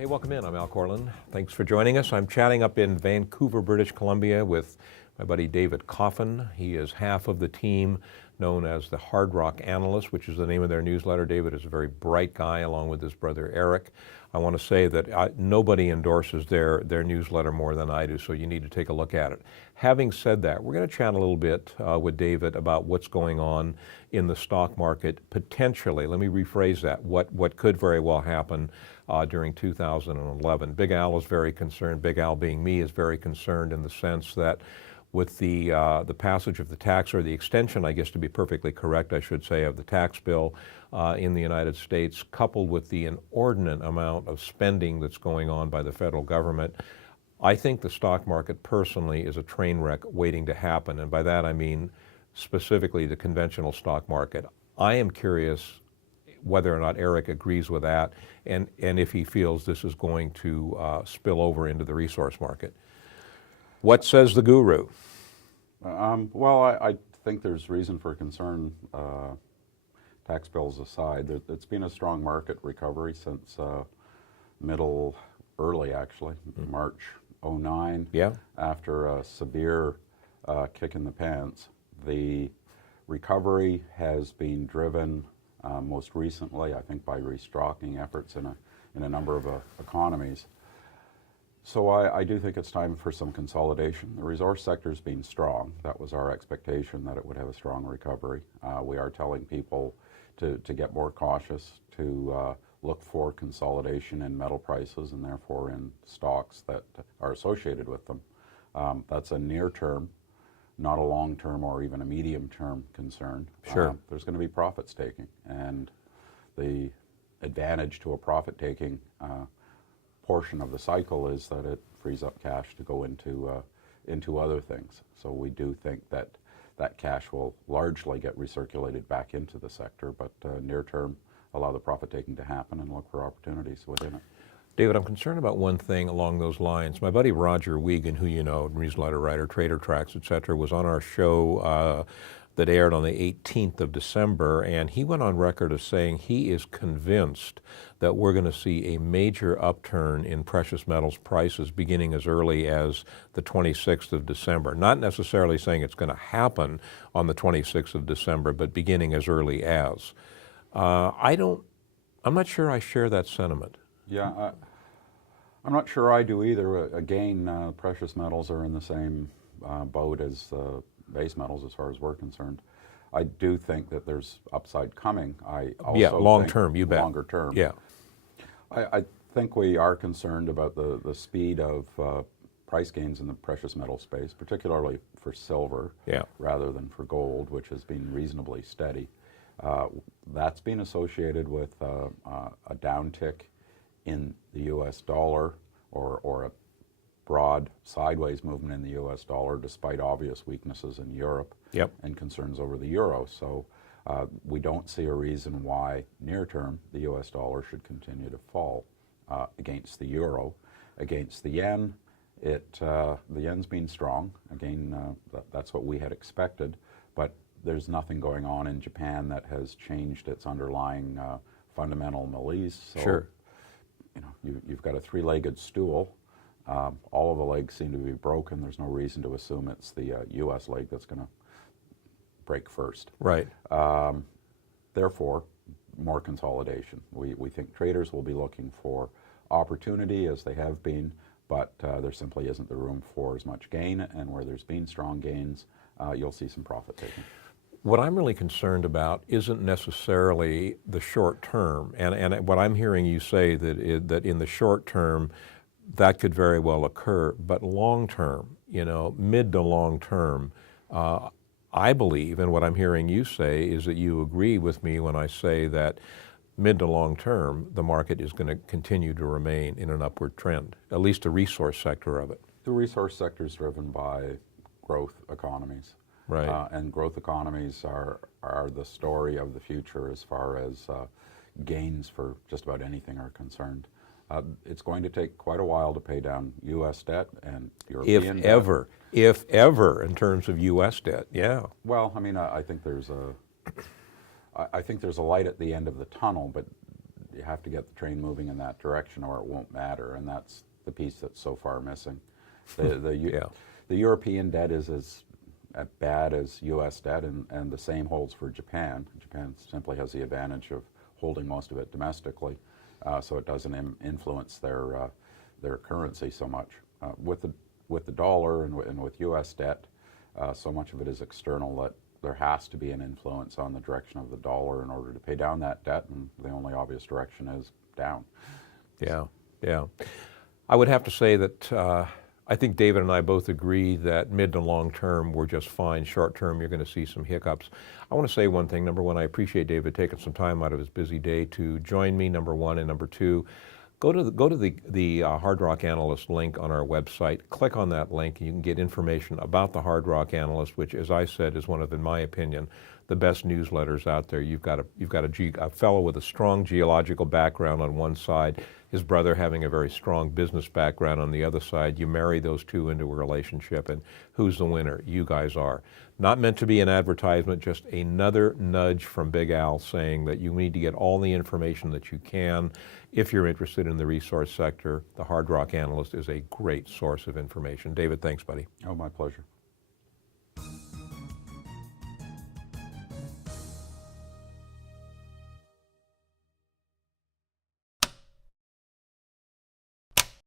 Hey, welcome in. I'm Al Korelin. Thanks for joining us. I'm chatting up in Vancouver, British Columbia with my buddy David Coffin. He is half of the team known as the Hard Rock Analysts, which is the name of their newsletter. David is a very bright guy along with his brother Eric. I want to say that nobody endorses their newsletter more than I do, so you need to take a look at it. Having said that, we're going to chat a little bit with David about what's going on in the stock market potentially. Let me rephrase that. What could very well happen during 2011. Big Al is very concerned. Big Al being me is very concerned in the sense that with the passage of the tax, or the extension, I guess to be perfectly correct, I should say, of the tax bill in the United States, coupled with the inordinate amount of spending that's going on by the federal government, I think the stock market personally is a train wreck waiting to happen. And by that I mean specifically the conventional stock market. I am curious whether or not Eric agrees with that, and if he feels this is going to spill over into the resource market. What says the guru? Well, I think there's reason for concern, tax bills aside. It's been a strong market recovery since early actually, March 09. Yeah. After a severe kick in the pants. The recovery has been driven most recently, I think, by restocking efforts in a number of economies. So I do think it's time for some consolidation. The resource sector's been strong. That was our expectation, that it would have a strong recovery. We are telling people to get more cautious, to look for consolidation in metal prices and therefore in stocks that are associated with them. That's a near-term, not a long-term or even a medium-term concern. Sure. There's going to be profits-taking, and the advantage to a profit-taking portion of the cycle is that it frees up cash to go into other things. So we do think that cash will largely get recirculated back into the sector, but near term, allow the profit taking to happen and look for opportunities within it. David, I'm concerned about one thing along those lines. My buddy Roger Wiegand, who you know, newsletter writer, Trader Tracks, et cetera, was on our show that aired on the 18th of December, and he went on record as saying he is convinced that we're going to see a major upturn in precious metals prices beginning as early as the 26th of December. Not necessarily saying it's going to happen on the 26th of December, but beginning as early as. I'm not sure I share that sentiment. Yeah, I'm not sure I do either. Again, precious metals are in the same boat as base metals as far as we're concerned. I do think that there's upside coming. I also long term, you bet. Longer term. Yeah. I think we are concerned about the speed of price gains in the precious metal space, particularly for silver, rather than for gold, which has been reasonably steady. That's been associated with a downtick in the U.S. dollar or a broad sideways movement in the U.S. dollar, despite obvious weaknesses in Europe and concerns over the euro. So we don't see a reason why near term the U.S. dollar should continue to fall against the euro. Against the yen, the yen's been strong. Again, that's what we had expected, but there's nothing going on in Japan that has changed its underlying fundamental malaise. So, sure. You know, you've got a three-legged stool. All of the legs seem to be broken. There's no reason to assume it's the U.S. leg that's going to break first. Right. Therefore, more consolidation. We think traders will be looking for opportunity, as they have been, but there simply isn't the room for as much gain, and where there's been strong gains, you'll see some profit taking. What I'm really concerned about isn't necessarily the short term, and what I'm hearing you say that in the short term, that could very well occur, but long term, you know, mid to long term, I believe, and what I'm hearing you say is that you agree with me when I say that mid to long term, the market is going to continue to remain in an upward trend, at least the resource sector of it. The resource sector is driven by growth economies. Right. And growth economies are the story of the future as far as gains for just about anything are concerned. It's going to take quite a while to pay down U.S. debt and European debt. If ever, in terms of U.S. debt, yeah. Well, I mean, I think there's a light at the end of the tunnel, but you have to get the train moving in that direction or it won't matter, and that's the piece that's so far missing. The European debt is as bad as U.S. debt, and the same holds for Japan. Japan simply has the advantage of holding most of it domestically, so it doesn't influence their currency so much. With the dollar and with U.S. debt, so much of it is external that there has to be an influence on the direction of the dollar in order to pay down that debt, and the only obvious direction is down. Yeah, yeah. I would have to say that I think David and I both agree that mid to long term we're just fine. Short term you're going to see some hiccups. I want to say one thing. Number one, I appreciate David taking some time out of his busy day to join me, number one. And number two, go to the Hard Rock Analyst link on our website. Click on that link and you can get information about the Hard Rock Analyst, which, as I said, is one of, in my opinion, the best newsletters out there. You've got a fellow with a strong geological background on one side, his brother having a very strong business background on the other side. You marry those two into a relationship, and who's the winner? You guys are. Not meant to be an advertisement, just another nudge from Big Al saying that you need to get all the information that you can. If you're interested in the resource sector, the Hard Rock Analyst is a great source of information. David, thanks, buddy. Oh, my pleasure.